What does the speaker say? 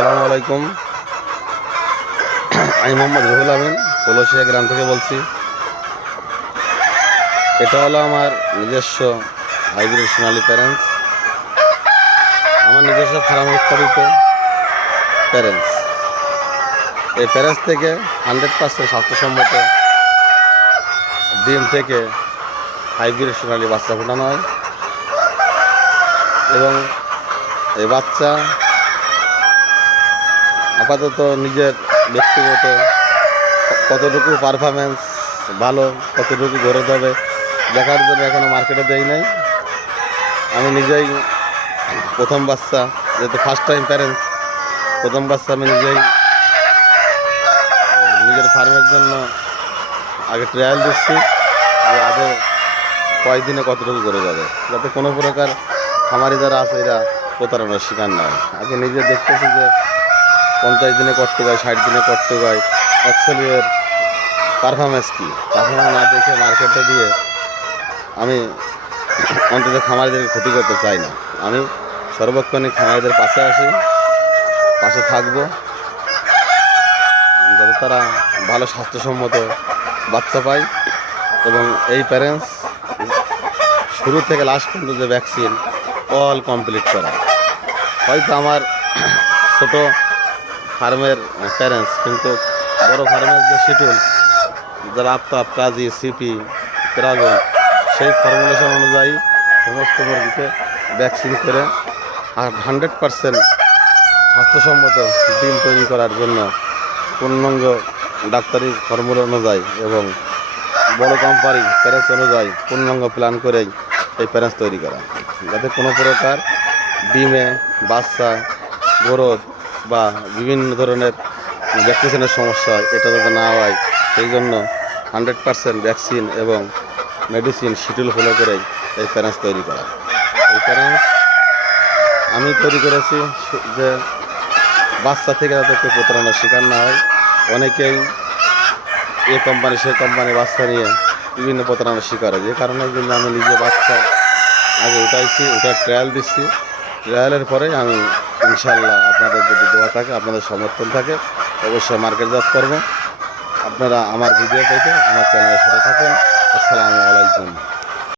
আসসালামু আলাইকুম। আমি মোহাম্মদ রুহুল আমিন, পলসিয়া গ্রাম থেকে বলছি। এটা হলো আমার নিজস্ব হাইব্রিড সোনালী প্যারেন্টস, আমার নিজস্ব ফার্ম উৎপাদিত প্যারেন্টস। এই প্যারেন্টস থেকে 100% স্বাস্থ্যসম্মত ডিম থেকে হাইব্রিড সোনালী বাচ্চা ফোটানো হয় এবং এই বাচ্চা আপাতত নিজের ব্যক্তিগত কতটুকু পারফরমেন্স ভালো, কতটুকু গড়ে দেবে দেখার জন্য এখনও মার্কেটে দেই নাই। আমি নিজেই প্রথম বাচ্চা, যেহেতু ফার্স্ট টাইম প্যারেন্টস, প্রথম বাচ্চা আমি নিজেই নিজের ফার্মের জন্য আগে ট্রায়াল দিচ্ছি যে আদৌ কয়েকদিনে কতটুকু গড়ে যাবে, যাতে কোনো প্রকার খামারি যারা আছে এরা প্রতারণার শিকার নয়। আগে নিজে দেখতেছি যে 50 দিনে করতে হয়, 60 দিনে করতে হয়, অ্যাকচুয়ালি ওর পারফরমেন্স কী, পারফরমেন্স না দেখে মার্কেটে দিয়ে আমি অন্তত খামারিদেরকে ক্ষতি করতে চাই না। আমি সর্বক্ষণই খামারিদের পাশে আসি, পাশে থাকবো, যাতে তারা ভালো স্বাস্থ্যসম্মত বাচ্চা পায়। এবং এই প্যারেন্টস শুরু থেকে লাস্ট পর্যন্ত যে ভ্যাকসিন অল কমপ্লিট করা। হয়তো আমার ছোট ফার্মের প্যারেন্টস, কিন্তু বড় ফার্মের যে শিডিউল, যারা আফতাব, কাজী, সিপি, প্যারাগন, সেই ফর্মুলেশন অনুযায়ী সমস্ত মুরগিকে ভ্যাকসিন করে 100% স্বাস্থ্যসম্মত ডিম তৈরি করার জন্য পূর্ণাঙ্গ ডাক্তারি ফর্মুলা অনুযায়ী এবং বড় কোম্পানি প্যারেন্টস অনুযায়ী পূর্ণাঙ্গ প্ল্যান করেই এই প্যারেন্টস তৈরি করা, যাতে কোনো প্রকার ডিমে বাচ্চা গ্রোথ বা বিভিন্ন ধরনের ভ্যাকসিনের সমস্যা হয়, এটা যাতে না হয় সেই জন্য 100% ভ্যাকসিন এবং মেডিসিন শিডিউল ফলো করেই এই প্যারেন্টস তৈরি করা। এই প্যারেন্টস আমি তৈরি করেছি যে বাচ্চা থেকে যাতে একটু প্রতারণার শিকার না হয়। অনেকেই এ কোম্পানি সে কোম্পানি বাচ্চা নিয়ে বিভিন্ন প্রতারণার শিকার হয়, যে কারণে কিন্তু আমি নিজে বাচ্চা আগে উঠাইছি, ওটার ট্রায়াল দিচ্ছি। ট্রায়ালের পরে আমি ইনশাল্লাহ আপনাদের যদি দোয়া থাকে, আপনাদের সমর্থন থাকে, অবশ্যই মার্কেটজাত করব। আপনারা আমার ভিডিও পেতে আমার চ্যানেলের সাথে থাকেন। আসসালামু আলাইকুম।